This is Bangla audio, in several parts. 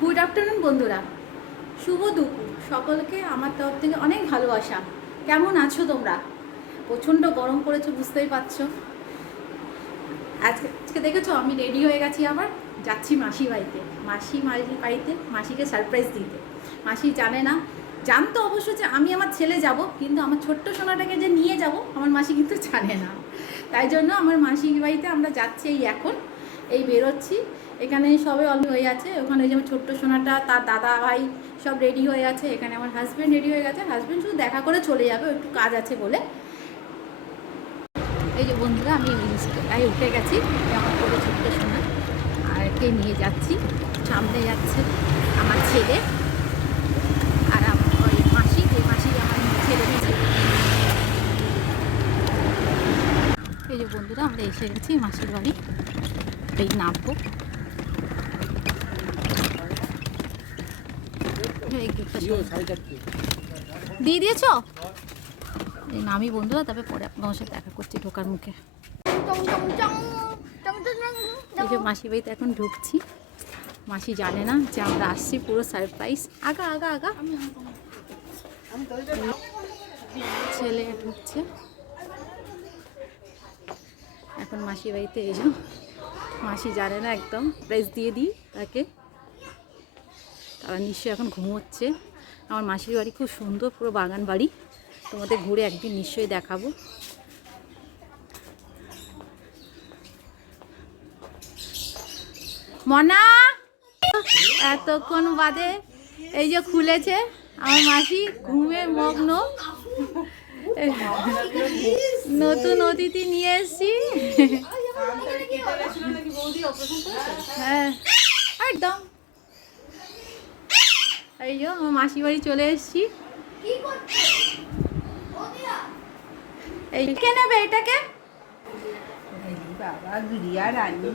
গুড আফটারনুন বন্ধুরা, শুভ দুপুর সকলকে আমার তরফ থেকে অনেক ভালোবাসা। কেমন আছো তোমরা? প্রচণ্ড গরম পড়েছে, বুঝতেই পারছো। আজকে দেখেছো আমি রেডি হয়ে গেছি, আবার যাচ্ছি মাসি বাড়িতে। মাসিকে সারপ্রাইজ দিতে। মাসি জানে না, জানতো অবশ্য যে আমি আমার ছেলে যাব, কিন্তু আমার ছোট্ট সোনাটাকে যে নিয়ে যাব আমার মাসি কিন্তু জানে না। তাই জন্য আমার মাসির বাড়িতে আমরা যাচ্ছি, এখন বেরোচ্ছি। এখানে সবাই হয়ে আছে, ওখানে ওই যে আমার ছোট্ট সোনাটা, তার দাদা ভাই সব রেডি হয়ে আছে। এখানে আমার হাজব্যান্ড রেডি হয়ে গেছে, হাজব্যান্ড শুধু দেখা করে চলে যাবে, একটু কাজ আছে বলে। এই যে বন্ধুরা, আমি গায়ে উঠে গেছি, আমার করে ছোট্ট সোনা আর কে নিয়ে যাচ্ছি। সামনে যাচ্ছে আমার ছেলে আর আমার ওই মাসি, যে মাসি আমার ছেলে নিয়েছে। এই যে বন্ধুরা, আমরা এসে গেছি মাসির বাড়ি, এই নামবো। দিয়ে দিয়েছ এই নামি বন্ধুরা, তবে পরে আপনার সাথে দেখা করছি ঢোকার মুখে। এই যে মাসি বাড়িতে এখন ঢুকছি। মাসি জানে না যে আমরা আসছি, পুরো সারপ্রাইজ। আগা আগা আগা ছেলে ঢুকছে এখন মাসি বাড়িতে। এই যে মাসি জানে না, একদম প্রাইজ দিয়ে দিই তাকে। তারা নিশ্চয়ই এখন ঘুমোচ্ছে। আমার মাসির বাড়ি খুব সুন্দর, পুরো বাগান বাড়ি। তোমাদের ঘুরে একদিন নিশ্চয়ই দেখাবো। মনা, এতক্ষণ বাদে এই যে খুলেছে আমার মাসি, ঘুমে মগ্ন। নতুন অতিথি নিয়ে এসছি। হ্যাঁ একদম। এই যে আমার মাসি বাড়ি চলে এসছি। এই কে নেবে এটাকে? বাবা গুড়িয়া রানী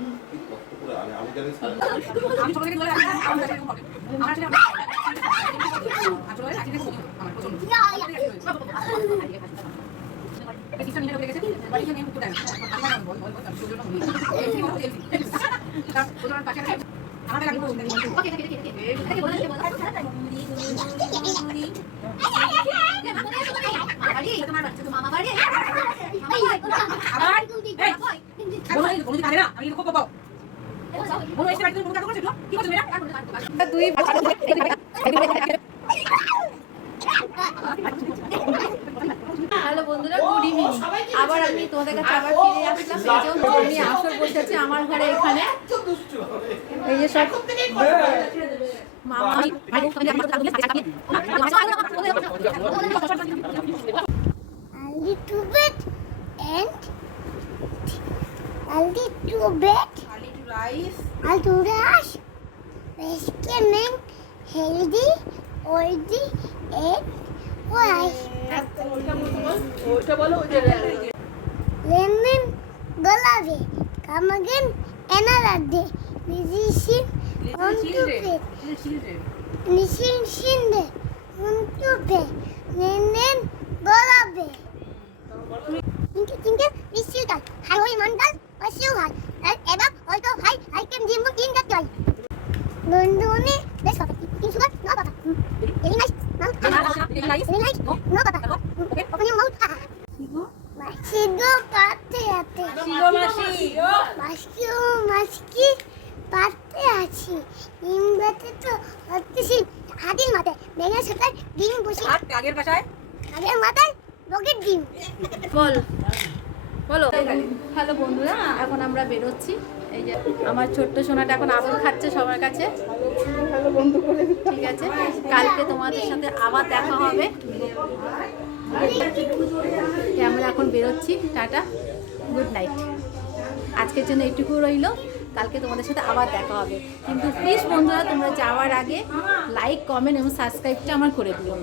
হ্যালো বন্ধুরা, গুড ইভিনিং। আবার আমি তোমাদের কাছে আবার ফিরে আসলাম। আমি আসর বসেছি আমার ঘরে, এখানে এই যে সব মামা I'll do bed. I'll do rice. Vegetable, healthy, oily, egg, rice. Lemon, gulabi. Come again, another day. Musician, on to bed. Musician, on to bed. Lemon, gulabi. Twinkle, twinkle, little star. Hi, holy mandal, what's your heart? And ever, also high, I can dream of in the sky. Londone, let's go. Eating sugar, no papa. Very nice, no. Very nice, no papa. Open your mouth. Masigo pate ate. শিগো মাসি মাসকি পাতে আছি। নিমগাতে তো হচ্ছে হাতির মাথায় মেঘের সাথে ডিম বসে। আর আগের বাসায় আগের মাথায় বকের ডিম। বলো বলো। হ্যালো বন্ধুরা, এখন আমরা বেরোচ্ছি। এই যে আমার ছোট্ট সোনাটা এখন আদর খাচ্ছে সবার কাছে। ঠিক আছে, কালকে তোমাদের সাথে আবার দেখা হবে। আমরা এখন বেরোচ্ছি, টাটা, গুড নাইট। আজকের জন্য এইটুকু রইলো, কালকে তোমাদের সাথে আবার দেখা হবে। কিন্তু প্লিজ বন্ধুরা, তোমরা যাওয়ার আগে লাইক, কমেন্ট এবং সাবস্ক্রাইবটা আমার করে দিও।